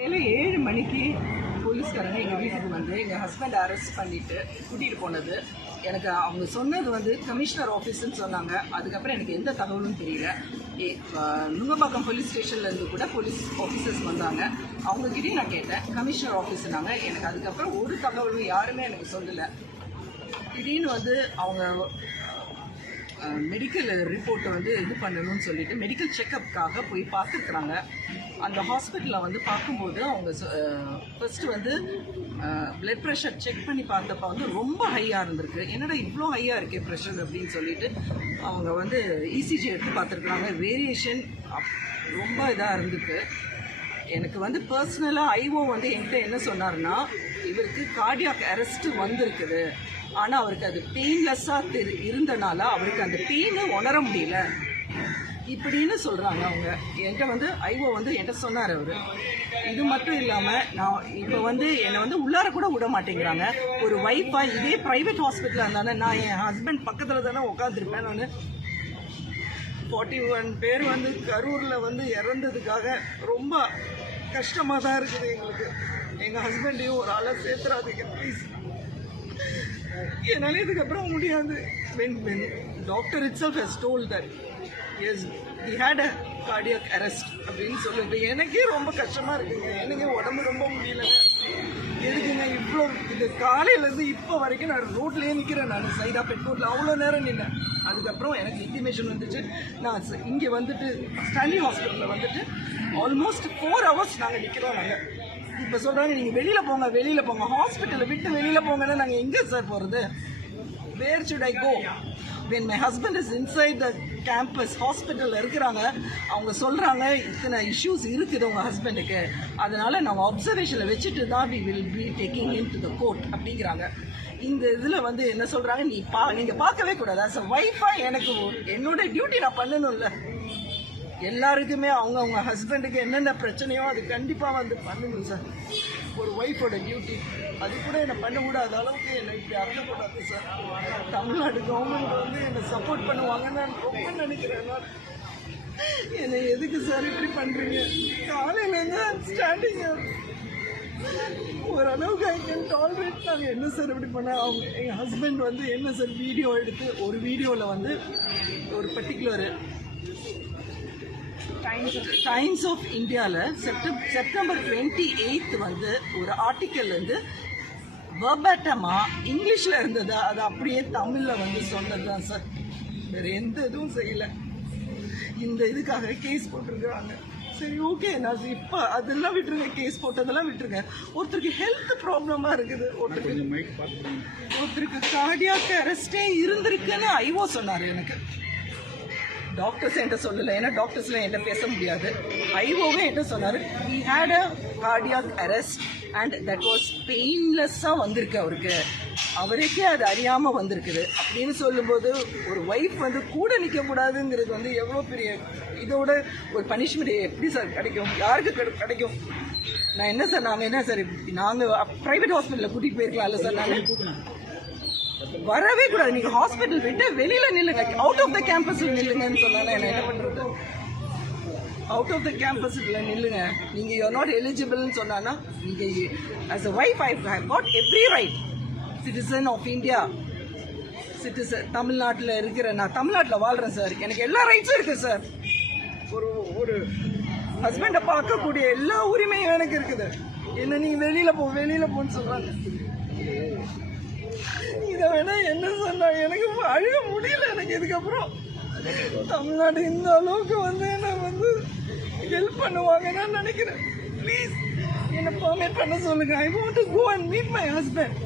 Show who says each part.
Speaker 1: காலையில் ஏழு மணிக்கு போலீஸ்காரங்க எங்கள் வீட்டுக்கு வந்து எங்கள் ஹஸ்பண்ட் அரெஸ்ட் பண்ணிட்டு கூட்டிகிட்டு போனது. எனக்கு அவங்க சொன்னது வந்து கமிஷனர் ஆஃபீஸ்ன்னு சொன்னாங்க. அதுக்கப்புறம் எனக்கு எந்த தகவலும் தெரியல. ஏ, நுங்கம்பாக்கம் போலீஸ் ஸ்டேஷன்லேருந்து கூட போலீஸ் ஆஃபீஸர்ஸ் வந்தாங்க. அவங்ககிட்டயும் நான் கேட்டேன். கமிஷனர் ஆஃபீஸ்னாங்க எனக்கு அதுக்கப்புறம் ஒரு தகவலும் யாருமே எனக்கு சொல்லலை. திடீர்னு வந்து அவங்க மெடிக்கல் ரிப்போர்ட்டை வந்து இது பண்ணணும்னு சொல்லிட்டு மெடிக்கல் செக்கப்புக்காக போய் பார்த்துருக்குறாங்க அந்த ஹாஸ்பிட்டலில் வந்து பார்க்கும்போது அவங்க ஃபஸ்ட்டு வந்து பிளட் ப்ரெஷர் செக் பண்ணி பார்த்தப்ப வந்து ரொம்ப ஹையாக இருந்திருக்கு. என்னடா இவ்வளோ ஹையாக இருக்கே ப்ரெஷர் அப்படின்னு சொல்லிட்டு அவங்க வந்து இசிஜி எடுத்து பார்த்துருக்குறாங்க வேரியேஷன் ரொம்ப இதாக இருந்திருக்கு. எனக்கு வந்து பர்சனலாக ஐஓ வந்து என்கிட்ட என்ன சொன்னார்னா இவருக்கு கார்டியாக் அரெஸ்ட் வந்திருக்குது. ஆனால் அவருக்கு அது பெயின்லெஸ்ஸாக தெரி இருந்தனால அவருக்கு அந்த பெயினை உணர முடியல. இப்படின்னு சொல்கிறாங்க அவங்க. என்கிட்ட வந்து ஐஓ வந்து என்கிட்ட சொன்னார் அவர். இது மட்டும் இல்லாமல் நான் இப்போ வந்து என்னை வந்து உள்ளார கூட விட மாட்டேங்கிறாங்க. ஒரு ஒய்ஃபாக இதே ப்ரைவேட் ஹாஸ்பிட்டலாக இருந்தானே நான் என் ஹஸ்பண்ட் பக்கத்தில் தானே உட்காந்துருப்பேன் நான் ஃபார்ட்டி ஒன் பேர் வந்து கரூரில் வந்து இறந்ததுக்காக ரொம்ப கஷ்டமாக தான் இருக்குது எங்களுக்கு. எங்கள் ஹஸ்பண்டையும் ஒரு ஆளை சேர்த்துறாதீங்க ப்ளீஸ் என்னால் இதுக்கப்புறம் முடியாது. When when doctor itself has told that as the had a cardiac arrest அப்படின்னு சொல்லிட்டு எனக்கே ரொம்ப கஷ்டமாக இருக்குங்க. எனக்கு உடம்பு ரொம்ப முடியல. எதுக்கு இவ்வளோ இது காலையிலேருந்து இப்போ வரைக்கும் நான் ரோட்லேயே நிற்கிறேன் நான். சைடாக பெட்ரோட்டில் அவ்வளோ நேரம் நின்னேன். அதுக்கப்புறம் எனக்கு இன்டிமேஷன் வந்துச்சு. நான் இங்கே வந்துட்டு ஸ்டான்லி ஹாஸ்பிட்டலில் வந்துட்டு ஆல்மோஸ்ட் ஃபோர் ஹவர்ஸ் நாங்கள் நிற்கிறோம் நாங்கள் இப்போ சொல்கிறாங்க நீங்கள் வெளியில் போங்க வெளியில் போங்க. ஹாஸ்பிட்டலை விட்டு வெளியில் போங்கன்னா நாங்கள் எங்கே சார் போகிறது where should I go when my husband is inside the campus ஹாஸ்பிட்டலில் இருக்கிறாங்க அவங்க சொல்கிறாங்க இத்தனை இஷ்யூஸ் இருக்குது உங்கள் ஹஸ்பண்டுக்கு அதனால் நாங்கள் அப்சர்வேஷனில் வச்சுட்டு தான் we will be taking into the court அப்படிங்கிறாங்க. இந்த இதில் வந்து என்ன சொல்கிறாங்க நீ பா நீங்கள் பார்க்கவே கூடாது. அஸ் அ ஒய்ஃபாக எனக்கு என்னோட டியூட்டி நான் பண்ணணும்ல. எல்லாருக்குமே அவங்க அவங்க ஹஸ்பண்டுக்கு என்னென்ன பிரச்சனையோ அது கண்டிப்பாக வந்து பண்ணணும் சார் ஒரு ஒய்ஃபோட டியூட்டி அது கூட என்னை பண்ணக்கூடாத அளவுக்கு என்னை இப்படி அறக்கக்கூடாது சார் தமிழ்நாடு கவர்மெண்ட் வந்து என்னை சப்போர்ட் பண்ணுவாங்கன்னு நான் ரொம்ப நினைக்கிறேன் நான் என்னை எதுக்கு சார் இப்படி பண்ணுறீங்க காலையிலேருந்து ஸ்டாண்டிங் ஓரளவுக்கு ஐ கேன் டாலரேட் நாங்கள் என்ன சார் இப்படி பண்ண? அவங்க எங்கள் ஹஸ்பண்ட் வந்து என்ன சார் வீடியோ எடுத்து ஒரு வீடியோவில் வந்து ஒரு பர்டிகுலர் டைம்ஸ் ஆஃப் இந்தியாவில் செப்டம் செப்டம்பர் டுவெண்ட்டி எயித் வந்து ஒரு ஆர்டிக்கல் வந்து வெர்பட்டமாக இங்கிலீஷில் இருந்தது? அது அப்படியே தமிழில் வந்து சொன்னது தான் சார் வேறு எந்த இதுவும் செய்யலை. இந்த இதுக்காக கேஸ் போட்டிருக்கிறாங்க. சரி ஓகே நான் இப்போ அதெல்லாம் விட்டுருங்க கேஸ் போட்டதெல்லாம் விட்டுருங்க. ஒருத்தருக்கு ஹெல்த் ப்ராப்ளமாக இருக்குது. ஒருத்தருக்கு ஒருத்தருக்கு கார்டியாக் அரெஸ்டே இருந்திருக்குன்னு ஐஓ சொன்னார் எனக்கு. டாக்டர்ஸ் என்கிட்ட சொல்லலை. ஏன்னா டாக்டர்ஸ்லாம் என்கிட்ட பேச முடியாது. ஐஓவே என்கிட்ட சொன்னார். He had a cardiac arrest and that was பெயின்லெஸ்ஸாக வந்திருக்கு அவருக்கு. அவருக்கே அது அறியாமல் வந்திருக்குது. அப்படின்னு சொல்லும்போது ஒரு ஒய்ஃப் வந்து கூட நிற்கக்கூடாதுங்கிறது வந்து எவ்வளோ பெரிய இதோட ஒரு பனிஷ்மெண்ட் எப்படி சார் கிடைக்கும்? யாருக்கு கிடைக்கும்? நான் என்ன சார் நாங்கள் என்ன சார் நாங்கள் ப்ரைவேட் ஹாஸ்பிட்டலில் கூட்டிகிட்டு போயிருக்கலாம்ல சார் நாங்கள் வரவே கூடாது. நீங்க ஹாஸ்பிட்டல் விட்டு வெளியில நில்லுங்க அவுட் ஆஃப் த கேம்பஸ்ல நில்லுங்கன்னு சொன்னால என்ன என்ன பண்றது அவுட் ஆஃப் த கேம்பஸ்ல நில்லுங்க. நீங்க யூ நாட் எலிஜிபிள்னு சொன்னானா நீங்க as a wife I got every right citizen of India citizen தமிழ்நாட்டில் இருக்கிற நான் தமிழ்நாட்டில் வாழ்கிறேன் சார் எனக்கு எல்லா ரைட்ஸும் இருக்குது சார் ஒரு ஒரு ஹஸ்பண்டை பார்க்கக்கூடிய எல்லா உரிமையும் எனக்கு இருக்குது. என்ன நீ வெளியில் போ வெளியில் போன்னு சொல்கிறாங்க இதை வேணா என்ன சொன்னா எனக்கு அழுக முடியல எனக்கு இதுக்கப்புறம். தமிழ்நாடு இந்த அளவுக்கு வந்து என்ன வந்து ஹெல்ப் பண்ணுவாங்கன்னு நான் நினைக்கிறேன். ப்ளீஸ் என்னை பர்மிட் பண்ண சொல்லுங்க. I want to go and meet my husband